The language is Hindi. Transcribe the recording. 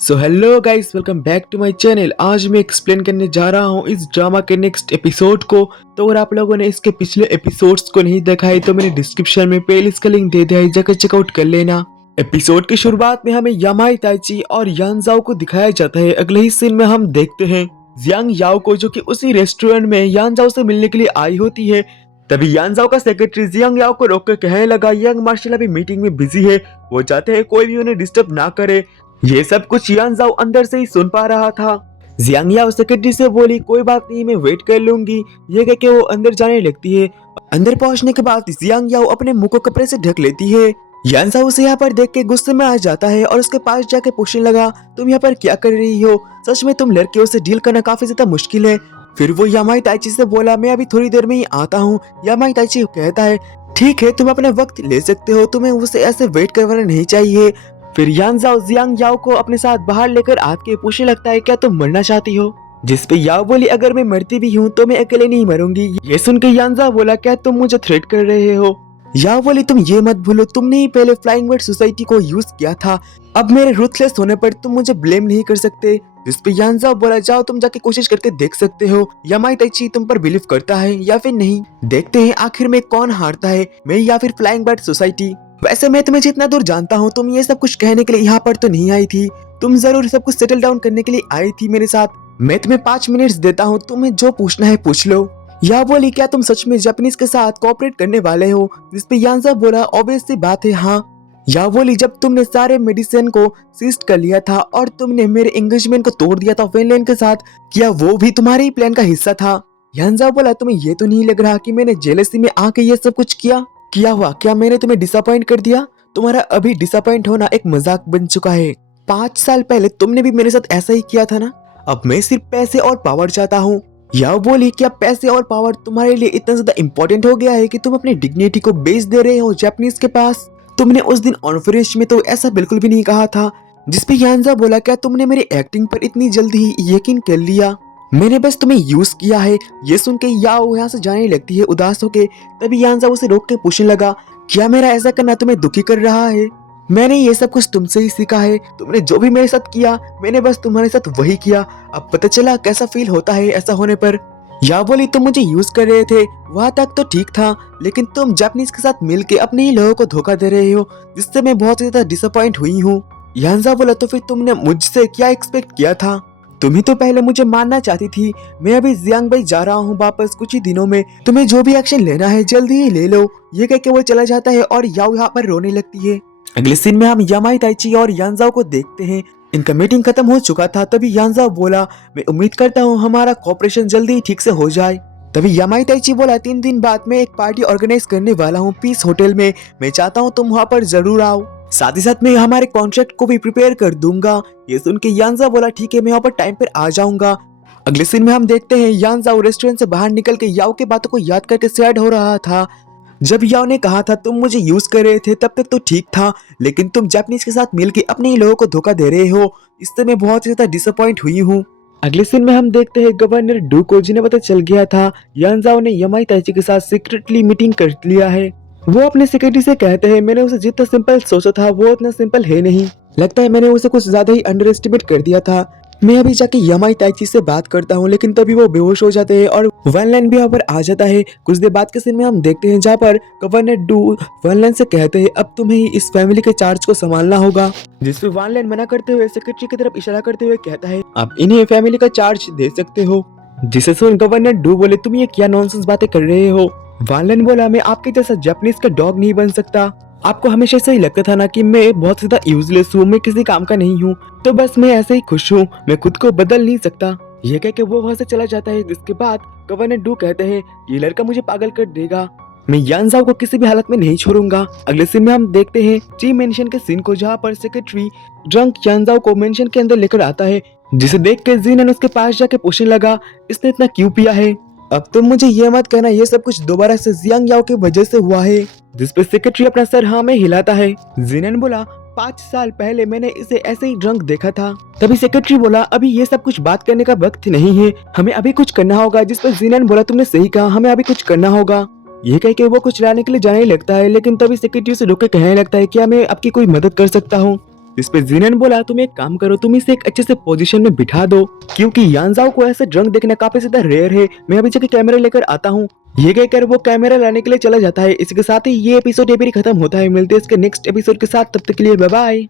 So hello guys, welcome back to my channel. आज मैं एक्सप्लेन करने जा रहा हूँ इस ड्रामा के नेक्स्ट एपिसोड को। तो अगर आप लोगों ने इसके पिछले एपिसोड्स को नहीं देखा है तो मैंने डिस्क्रिप्शन में प्लेलिस्ट का लिंक दे दिया है, जाकर चेकआउट कर लेना। एपिसोड की शुरुआत में हमें यामाई ताइची और यानजाओ को दिखाया जाता है। अगले ही सीन में हम देखते हैं जियांग याओ को, जो कि उसी रेस्टोरेंट में यानजाओ से मिलने के लिए आई होती है। तभी यानजाओ का सेक्रेटरी जियांग याओ को रोक कर कहने लगा, यंग मार्शल अभी मीटिंग में बिजी है, वो चाहते हैं कोई भी उन्हें डिस्टर्ब ना करे। ये सब कुछ यानजाओ अंदर से ही सुन पा रहा था। जियांग याओ सेक्रेटरी से बोली, कोई बात नहीं, मैं वेट कर लूंगी। ये कह के वो अंदर जाने लगती है। अंदर पहुंचने के बाद जियांग याओ अपने मुंह को कपड़े से ढक लेती है। यानजाओ उसे यहाँ पर देख के गुस्से में आ जाता है और उसके पास जाके पूछने लगा, तुम यहाँ पर क्या कर रही हो? सच में तुम लड़कियों से डील करना काफी ज्यादा मुश्किल है। फिर वो यामाई ताइची से बोला, मैं अभी थोड़ी देर में ही आता हूँ। यामाई ताइची कहता है, ठीक है, तुम अपना वक्त ले सकते हो, तुम्हें उसे ऐसे वेट करवाना नहीं चाहिए। फिर यानजाओ जियांग याओ को अपने साथ बाहर लेकर आके पूछने लगता है, क्या तुम मरना चाहती हो? जिस पे याओ बोली, अगर मैं मरती भी हूँ तो मैं अकेले नहीं मरूंगी। ये सुन के यानजाओ बोला, क्या तुम मुझे थ्रेट कर रहे हो? याओ बोली, तुम ये मत भूलो, तुमने ही पहले फ्लाइंग बर्ड सोसाइटी को यूज किया था। अब मेरे रूथलेस होने पर तुम मुझे ब्लेम नहीं कर सकते। जिस पे यानजाओ बोला, जाओ तुम जाके कोशिश करके देख सकते हो। यामाई ताइची तुम पर बिलीव करता है या फिर नहीं, देखते हैं आखिर में कौन हारता है, मैं या फिर फ्लाइंग बर्ड सोसाइटी। वैसे मैं तुम्हें जितना दूर जानता हूँ, तुम ये सब कुछ कहने के लिए यहाँ पर तो नहीं आई थी। तुम जरूर सब कुछ सेटल डाउन करने के लिए आई थी मेरे साथ। मैं तुम्हें 5 मिनट्स देता हूँ, तुम्हें जो पूछना है पूछ लो। या बोली, क्या तुम सच में जापानीज के साथ कोऑपरेट करने वाले हो? जिसपे यानजाओ बोला, ऑब्वियस सी बात है, हाँ। या बोली, जब तुमने सारे मेडिसिन को सीज कर लिया था और तुमने मेरे एंगेजमेंट को तोड़ दिया था वेनलैंड के साथ, क्या वो भी तुम्हारे ही प्लान का हिस्सा था? यानजाओ बोला, तुम्हें ये तो नहीं लग रहा कि मैंने जेलसी में आके ये सब कुछ किया हुआ? क्या मैंने तुम्हें डिसअपॉइंट कर दिया? तुम्हारा अभी डिसअपॉइंट होना एक मजाक बन चुका है। 5 साल पहले तुमने भी मेरे साथ ऐसा ही किया था ना। अब मैं सिर्फ पैसे और पावर चाहता हूँ। याओ बोली, क्या पैसे और पावर तुम्हारे लिए इतना ज्यादा इम्पोर्टेंट हो गया है कि तुम अपनी डिग्निटी को बेच दे रहे हो जापानीज के पास? तुमने उस दिन ऑनफरेंस में तो ऐसा बिल्कुल भी नहीं कहा था। जिसपे यानजाओ बोला, क्या तुमने मेरी एक्टिंग पर इतनी जल्दी ही यकीन कर लिया? मैंने बस तुम्हें यूज किया है। ये सुन के याओ यहाँ से जाने लगती है उदास होके। तभी यानजाओ उसे रोक के पूछने लगा, क्या मेरा ऐसा करना तुम्हें दुखी कर रहा है? मैंने ये सब कुछ तुमसे ही सीखा है। तुमने जो भी मेरे साथ किया, मैंने बस तुम्हारे साथ वही किया। अब पता चला कैसा फील होता है ऐसा होने पर। या बोली, तुम मुझे यूज कर रहे थे, वहाँ तक तो ठीक था, लेकिन तुम जापानीज के साथ मिलके अपने ही लोगों को धोखा दे रहे हो, जिससे मैं बहुत ज्यादा डिसअपॉइंट हुई हूँ। यानजाओ बोला, तो फिर तुमने मुझसे क्या एक्सपेक्ट किया था? तुम ही तो पहले मुझे मारना चाहती थी। मैं अभी जियांग भाई जा रहा हूँ वापस कुछ ही दिनों में, तुम्हें जो भी एक्शन लेना है जल्दी ही ले लो। ये कह के वो चला जाता है और याओ यहाँ पर रोने लगती है। अगले सीन में हम यामाई ताइची और यानजाओ को देखते हैं। इनका मीटिंग खत्म हो चुका था। तभी यानजाओ बोला, मैं उम्मीद करता हूँ हमारा कॉपरेशन जल्दी ठीक से हो जाए। तभी यामाई ताइची बोला, 3 दिन बाद मैं एक पार्टी ऑर्गेनाइज करने वाला हूँ पीस होटल में। मैं चाहता हूँ तुम वहाँ पर जरूर आओ। साथ ही साथ मैं हमारे कॉन्ट्रैक्ट को भी प्रिपेयर कर दूंगा। ये सुन के यानजाओ बोला, ठीक है, मैं वहाँ पर टाइम पर आ जाऊंगा। अगले सीन में हम देखते हैं यानजाओ रेस्टोरेंट से बाहर निकल के याओ की बातों को याद करके सैड हो रहा था। जब याओ ने कहा था तुम मुझे यूज कर रहे थे, तब तक तो ठीक था, लेकिन तुम जापानीज के साथ मिलके अपने ही लोगों को धोखा दे रहे हो, इससे मैं बहुत ज्यादा डिसअपॉइंट हुई हूँ। अगले सीन में हम देखते हैं गवर्नर डू को, जिन्हें पता चल गया था यानजाओ ने यामाई ताइची के साथ सीक्रेटली मीटिंग कर लिया है। वो अपने सेक्रेटरी से कहते हैं, मैंने उसे जितना सिंपल सोचा था वो उतना सिंपल है नहीं, लगता है मैंने उसे कुछ ज्यादा ही अंडर एस्टिमेट कर दिया था। मैं अभी जाके यामाई ताइची से बात करता हूँ, लेकिन तभी वो बेहोश हो जाते हैं और वनलैंड भी यहाँ पर आ जाता है। कुछ देर बाद के सीन में हम देखते हैं जहाँ पर गवर्नर डू वनलैंड से कहते हैं, अब तुम्हें ही इस फैमिली के चार्ज को संभालना होगा। जिसपे वनलैंड मना करते हुए सेक्रेटरी की तरफ इशारा करते हुए कहता है, आप इन्हीं फैमिली का चार्ज दे सकते हो। जिसे सुन गवर्नर डू बोले, तुम ये क्या नॉनसेंस बातें कर रहे हो? वनलैंड बोला, मैं आपके जैसा जापानीज का डॉग नहीं बन सकता। आपको हमेशा से ही लगता था ना कि मैं बहुत ज्यादा यूजलेस हूँ, मैं किसी काम का नहीं हूँ, तो बस मैं ऐसे ही खुश हूँ, मैं खुद को बदल नहीं सकता। ये कह के वो वहाँ से चला जाता है। जिसके बाद गवर्नर डू कहते हैं, ये लड़का मुझे पागल कर देगा, मैं यानजाओ को किसी भी हालत में नहीं छोड़ूंगा। अगले सीन में हम देखते हैं टी मेंशन के सीन को, जहाँ पर सेक्रेटरी ड्रंक यानजाओ को मेंशन के अंदर लेकर आता है। जिसे देख के जिनन उसके पास जाके पूछने लगा, इसने इतना क्यों पिया है? अब तुम मुझे ये मत कहना ये सब कुछ दोबारा से जियांग याओ की वजह से हुआ है। जिसपे सेक्रेटरी अपना सर हाँ में हिलाता है। जिनन बोला, 5 साल पहले मैंने इसे ऐसे ही ड्रंक देखा था। तभी सेक्रेटरी बोला, अभी ये सब कुछ बात करने का वक्त नहीं है, हमें अभी कुछ करना होगा। जिसपे जिनन बोला, तुमने सही कहा, हमें अभी कुछ करना होगा। ये कह के वो कुछ लाने के लिए जाने लगता है, लेकिन तभी सेक्रेटरी से रुक के कहने लगता है, क्या मैं आपकी कोई मदद कर सकता हूँ? जिस पे जिनन बोला तुम एक काम करो, तुम इसे एक अच्छे से पोजीशन में बिठा दो, क्योंकि यानजाओ को ऐसे ड्रंक देखना काफी ज्यादा रेयर है। मैं अभी जाके कैमरा लेकर आता हूँ। ये कहकर वो कैमरा लाने के लिए चला जाता है। इसके साथ ही ये एपिसोड खत्म होता है। मिलते हैं इसके नेक्स्ट एपिसोड के साथ, तब तक के लिए बाय बाय।